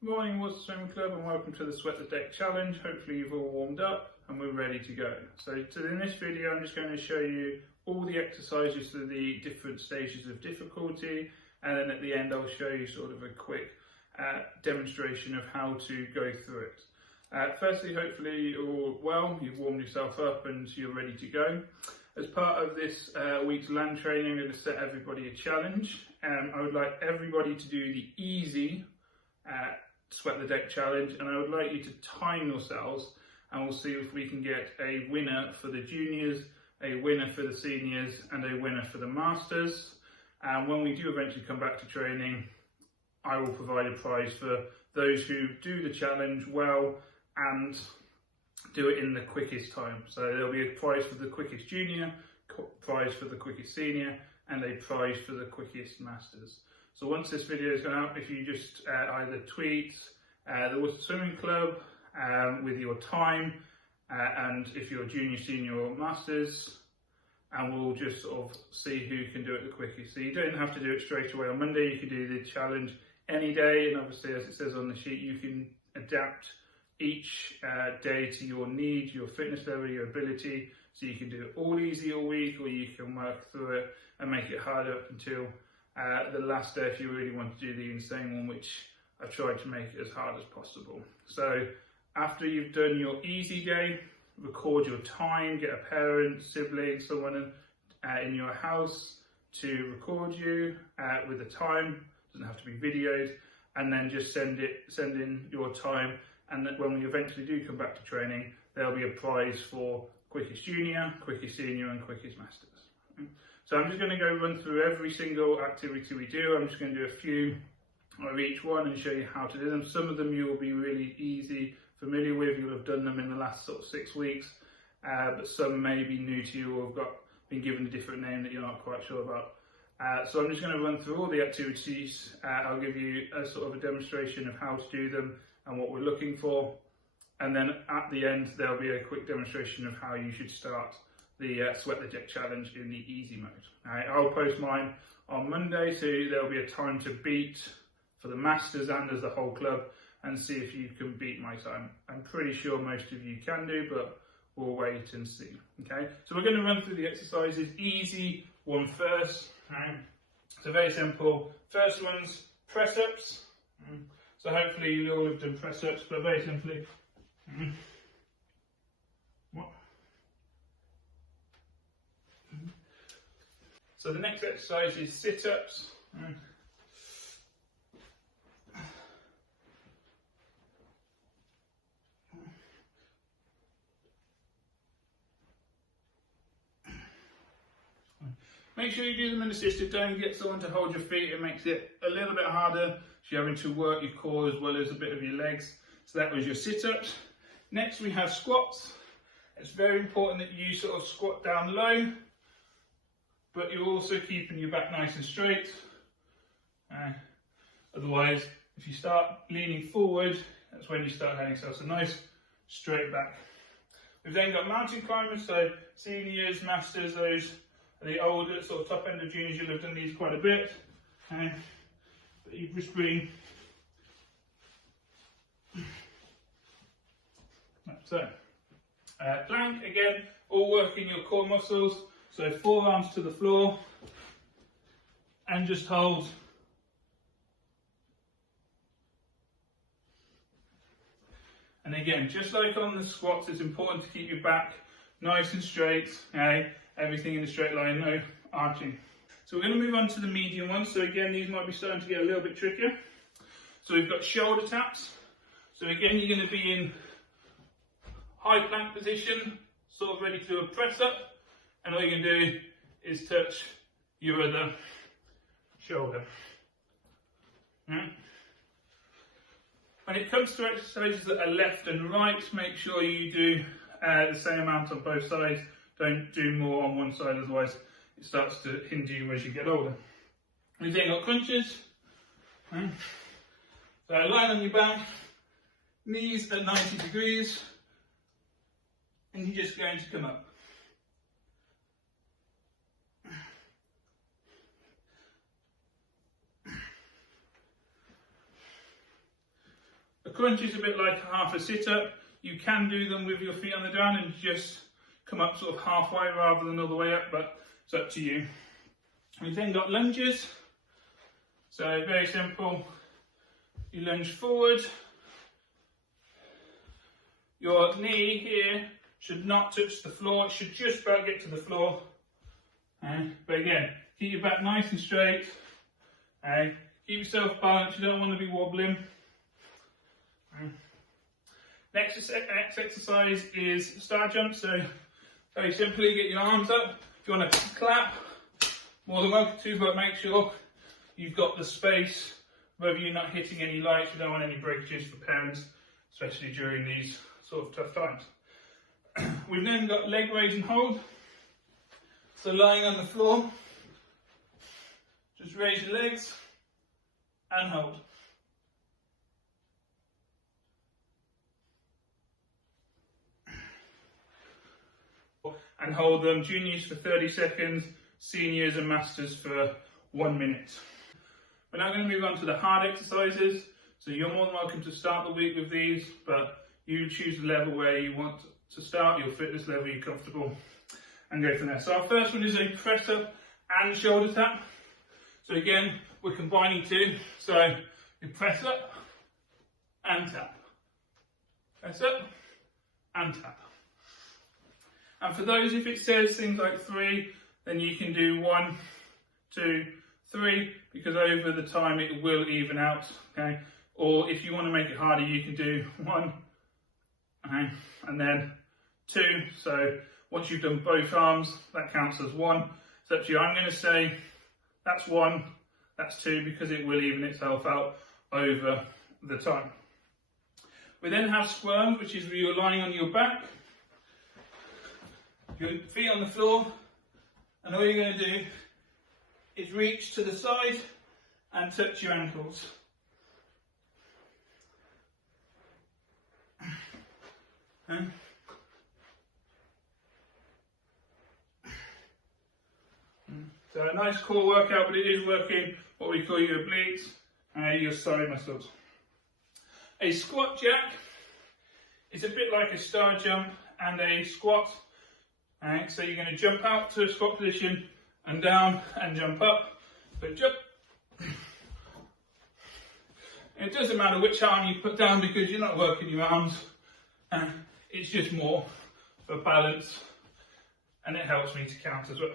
Morning, Water Swimming Club, and welcome to the Sweat the Deck Challenge. Hopefully you've all warmed up and we're ready to go. So in this video I'm just going to show you all the exercises for the different stages of difficulty, and then at the end I'll show you sort of a quick demonstration of how to go through it. Firstly, hopefully you're all well, you've warmed yourself up and you're ready to go. As part of this week's land training, I'm going to set everybody a challenge. I would like everybody to do the easy Sweat the Deck challenge, and I would like you to time yourselves, and we'll see if we can get a winner for the juniors, a winner for the seniors, and a winner for the masters. And when we do eventually come back to training, I will provide a prize for those who do the challenge well and do it in the quickest time. So there'll be a prize for the quickest junior, prize for the quickest senior, and a prize for the quickest masters. So once this video is gone up, if you just either tweet the Water Swimming Club with your time, and if you're junior, senior or masters, and we'll just sort of see who can do it the quickest. So you don't have to do it straight away on Monday, you can do the challenge any day, and obviously as it says on the sheet, you can adapt each day to your need, your fitness level, your ability. So you can do it all easy all week, or you can work through it and make it harder up until the last day if you really want to do the insane one, which I've tried to make it as hard as possible. So after you've done your easy day, record your time, get a parent, sibling, someone in your house to record you with the time. Doesn't have to be videos, and then just send in your time, and then when we eventually do come back to training, there'll be a prize for quickest junior, quickest senior and quickest masters. So I'm just going to go run through every single activity we do. I'm just going to do a few of each one and show you how to do them. Some of them you'll be really easy, familiar with, you'll have done them in the last sort of 6 weeks, but some may be new to you or have been given a different name that you're not quite sure about. So I'm just going to run through all the activities. I'll give you a sort of a demonstration of how to do them and what we're looking for, and then at the end there'll be a quick demonstration of how you should start the Sweat the Deck challenge in the easy mode. I'll post mine on Monday, so there'll be a time to beat for the masters and as the whole club, and see if you can beat my time. I'm pretty sure most of you can do, but we'll wait and see. Okay, so we're going to run through the exercises. Easy one first. So very simple. First one's press ups. So hopefully you all have done press ups, but very simply. So the next exercise is sit-ups. Make sure you do them in assisted. Don't get someone to hold your feet. It makes it a little bit harder. So you're having to work your core as well as a bit of your legs. So that was your sit-ups. Next we have squats. It's very important that you sort of squat down low, but you're also keeping your back nice and straight. Otherwise, if you start leaning forward, that's when you start having yourself a nice straight back. We've then got mountain climbers, so seniors, masters, those are the older sort of top end of juniors, you'll have done these quite a bit. But you just bring so plank again, all working your core muscles. So forearms to the floor and just hold. And again, just like on the squats, it's important to keep your back nice and straight, okay? Everything in a straight line, no arching. So we're going to move on to the medium ones. So again, these might be starting to get a little bit trickier. So we've got shoulder taps. So again, you're going to be in high plank position, sort of ready to do a press up. And all you can do is touch your other shoulder. When it comes to exercises that are left and right, make sure you do the same amount on both sides. Don't do more on one side, otherwise it starts to hinder you as you get older. We've then got crunches. So lie on your back, knees at 90 degrees, and you're just going to come up. crunch is a bit like half a sit-up. You can do them with your feet on the ground and just come up sort of halfway rather than all the way up, but it's up to you. We've then got lunges. So very simple. You lunge forward. Your knee here should not touch the floor. It should just about get to the floor. But again, keep your back nice and straight. Keep yourself balanced. You don't want to be wobbling. Next exercise is star jump. So very simply, get your arms up. If you want to clap, more than welcome to, but make sure you've got the space, whether you're not hitting any lights. You don't want any breakages for parents, especially during these sort of tough times. We've then got leg raise and hold. So lying on the floor, just raise your legs and hold. And hold them, juniors for 30 seconds, seniors and masters for 1 minute. We're now going to move on to the hard exercises. So you're more than welcome to start the week with these, but you choose the level where you want to start, your fitness level you're comfortable, and go from there. So our first one is a press up and shoulder tap. So again, we're combining two. So you press up and tap. Press up and tap. And for those, if it says things like 3, then you can do 1, 2, 3, because over the time it will even out, okay? Or if you want to make it harder, you can do 1, okay, and then 2. So once you've done both arms, that counts as 1. It's up to you. I'm going to say that's 1, that's 2, because it will even itself out over the time. We then have squirm, which is where you're lying on your back, your feet on the floor, and all you're going to do is reach to the side and touch your ankles. So a nice core workout, but it is working what we call your obliques, your side muscles. A squat jack is a bit like a star jump and a squat. So you're going to jump out to a squat position and down and jump up. So jump. It doesn't matter which arm you put down because you're not working your arms. It's just more for balance, and it helps me to count as well.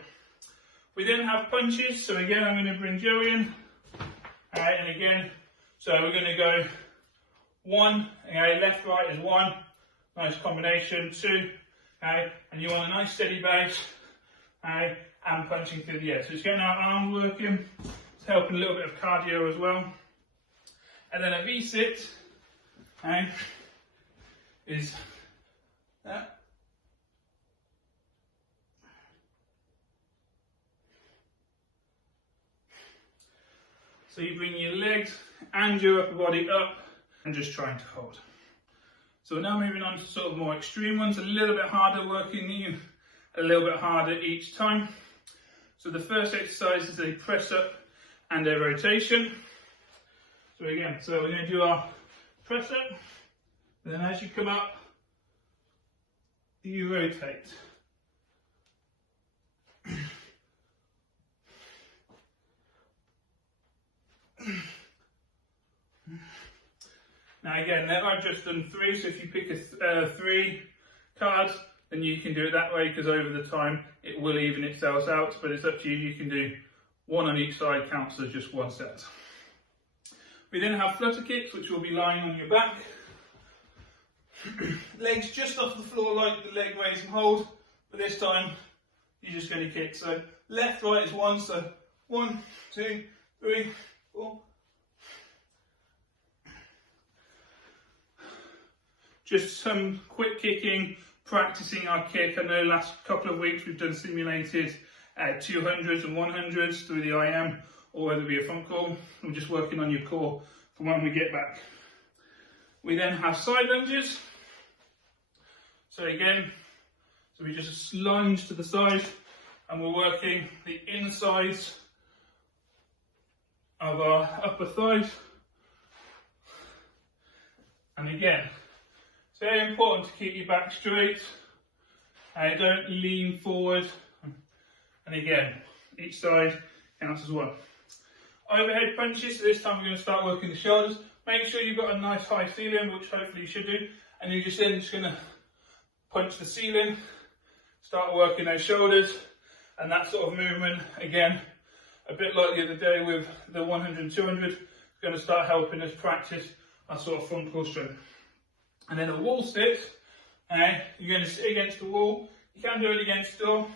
We then have punches. So again, I'm going to bring Joe in. And again, so we're going to go 1, left, right is 1. Nice combination. 2. And you want a nice steady base, and punching through the air. So it's getting our arms working, it's helping a little bit of cardio as well. And then a V-sit is that. So you bring your legs and your upper body up and just trying to hold. So we're now moving on to sort of more extreme ones, a little bit harder, working you a little bit harder each time. So the first exercise is a press up and a rotation. So again, so we're going to do our press up, then as you come up, you rotate. Now again, I've just done 3, so if you pick a 3 card, then you can do it that way, because over the time it will even itself out, but it's up to you. You can do 1 on each side, counts as just 1 set. We then have flutter kicks, which will be lying on your back. Legs just off the floor like the leg raise and hold, but this time you're just going to kick. So left, right is 1, so 1, 2, 3, 4. Just some quick kicking, practicing our kick. I know last couple of weeks we've done simulated 200s and 100s through the IM, or whether it be a front call. We're just working on your core for when we get back. We then have side lunges. So again, so we just lunge to the side, and we're working the insides of our upper thighs And again, it's very important to keep your back straight and don't lean forward. And again, each side counts as well. Overhead punches, so this time we're going to start working the shoulders. Make sure you've got a nice high ceiling, which hopefully you should do. And you're just going to punch the ceiling, start working those shoulders. And that sort of movement, again, a bit like the other day with the 100 and 200, is going to start helping us practice our sort of front core strength. And then a wall sit, you're going to sit against the wall. You can do it against the door.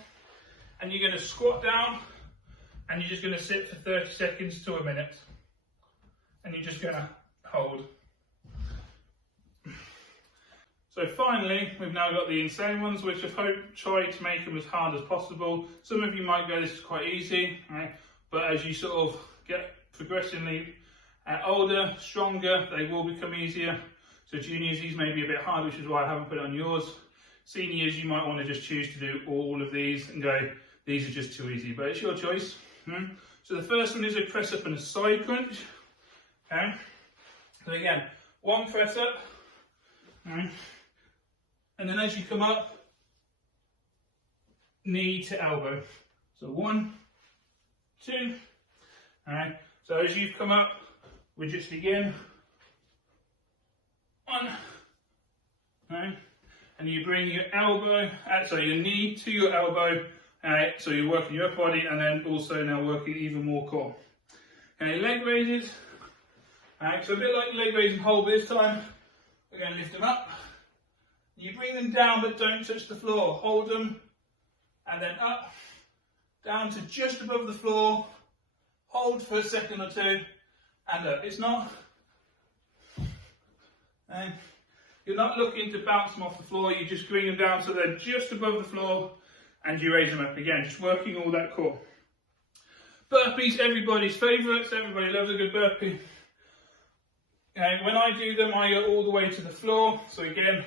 And you're going to squat down, and you're just going to sit for 30 seconds to a minute. And you're just going to hold. So finally, we've now got the insane ones, which I've tried to make them as hard as possible. Some of you might go, this is quite easy, but as you sort of get progressively older, stronger, they will become easier. So juniors, these may be a bit hard, which is why I haven't put it on yours. Seniors, you might want to just choose to do all of these and go, these are just too easy, but it's your choice. So the first one is a press up and a side crunch. So again, one press up, and then as you come up, knee to elbow. So 1, 2, so as you've come up, we're just again, 1, and you bring your elbow, your knee to your elbow, so you're working your upper body and then also now working even more core. Leg raises, so a bit like leg raise and hold this time, we're going to lift them up. You bring them down but don't touch the floor, hold them and then up, down to just above the floor, hold for a second or two and up. It's not, you're not looking to bounce them off the floor, you just bring them down so they're just above the floor and you raise them up again, just working all that core. Burpees, everybody's favourites, everybody loves a good burpee. When I do them, I go all the way to the floor, so again,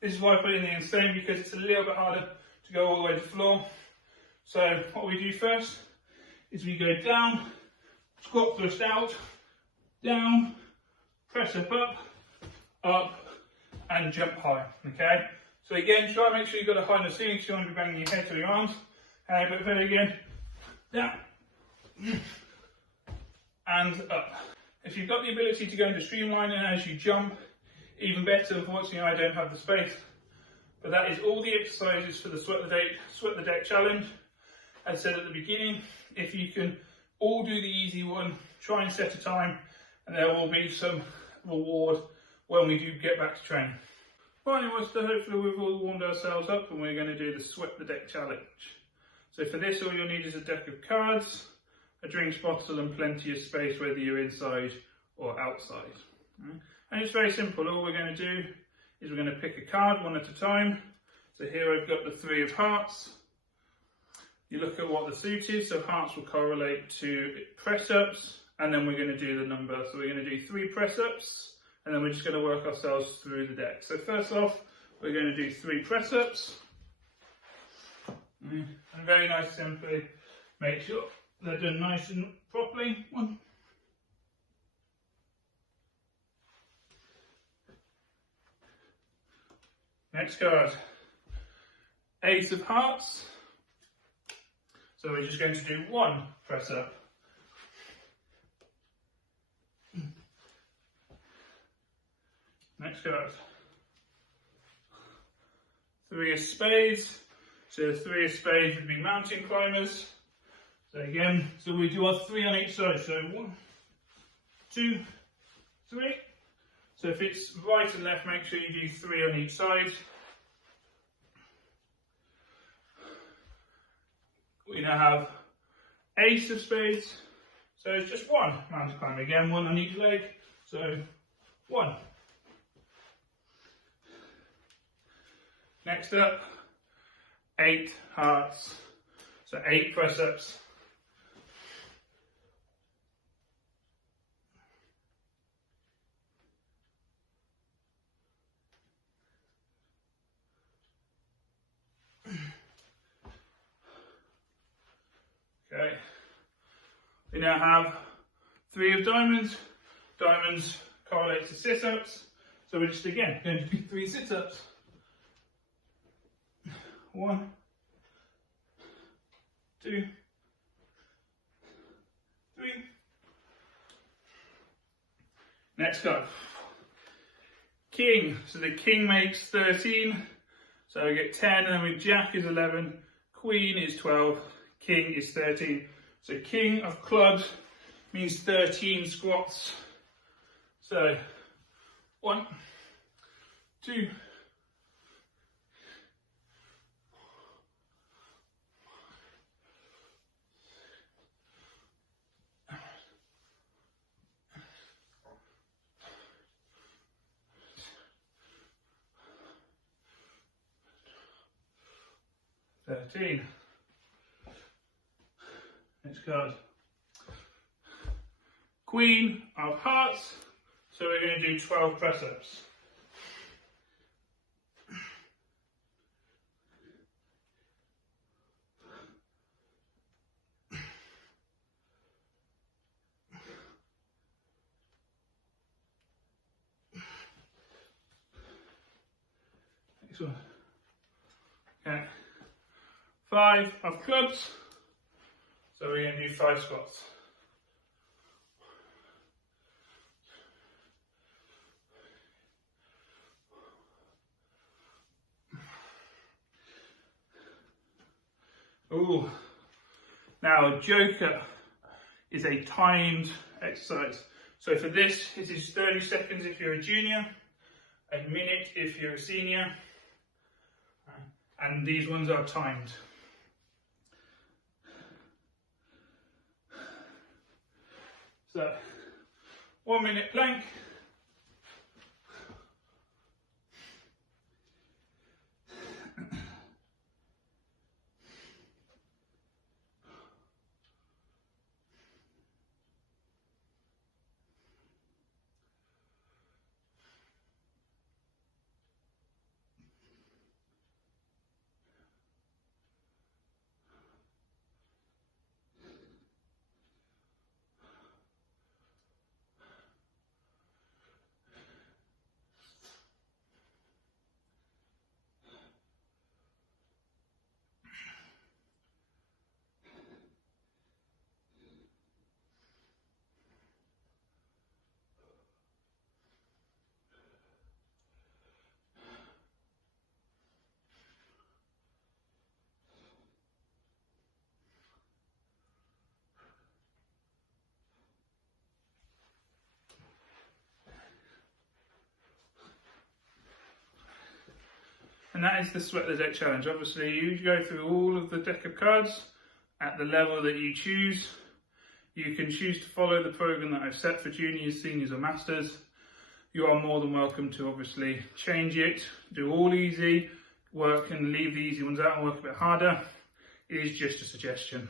this is why I put it in the insane, because it's a little bit harder to go all the way to the floor. So what we do first is we go down, squat thrust out, down, press up, and jump high, okay? So again, try and make sure you've got a high enough ceiling, so you want to be banging your head to your arms. But then again, down, and up. If you've got the ability to go into streamlining as you jump, even better. Unfortunately, I don't have the space. But that is all the exercises for the Sweat the Deck challenge. As I said at the beginning, if you can all do the easy one, try and set a time, and there will be some reward when we do get back to training. Finally, hopefully we've all warmed ourselves up and we're going to do the Sweat the Deck challenge. So for this, all you'll need is a deck of cards, a drinks bottle and plenty of space, whether you're inside or outside. And it's very simple. All we're going to do is we're going to pick a card one at a time. So here I've got the 3 of hearts. You look at what the suit is, so hearts will correlate to press-ups, and then we're going to do the number. So we're going to do 3 press-ups, and then we're just going to work ourselves through the deck. So first off, we're going to do 3 press-ups. And very nice, simply make sure they're done nice and properly. 1. Next card, Ace of Hearts. So we're just going to do 1 press up. Next card, 3 of Spades. So the 3 of Spades would be mountain climbers. So again, so we do our 3 on each side. So 1, 2, 3. So if it's right and left, make sure you do 3 on each side. We now have Ace of Spades. So it's just 1 mountain climb. Again, 1 on each leg. So 1. Next up, 8 hearts. So 8 press-ups. Okay, we now have 3 of diamonds. Diamonds correlates to sit-ups, So we're just again going to do 3 sit-ups. 1, 2, 3. Next card. King. So the king makes 13. So we get 10, and then with jack is 11, queen is 12, king is 13. So king of clubs means 13 squats. So 1, 2, 13. Next card. Queen of hearts. So we're going to do 12 press-ups. Next one. Okay. 5 of clubs, so we're going to do 5 squats. Ooh. Now, Joker is a timed exercise. So for this, it is 30 seconds if you're a junior, a minute if you're a senior, and these ones are timed. So, 1 minute plank. And that is the Sweat the Deck challenge. Obviously, you go through all of the deck of cards at the level that you choose. You can choose to follow the program that I've set for juniors, seniors or masters. You are more than welcome to obviously change it, do all easy, work and leave the easy ones out and work a bit harder. It is just a suggestion.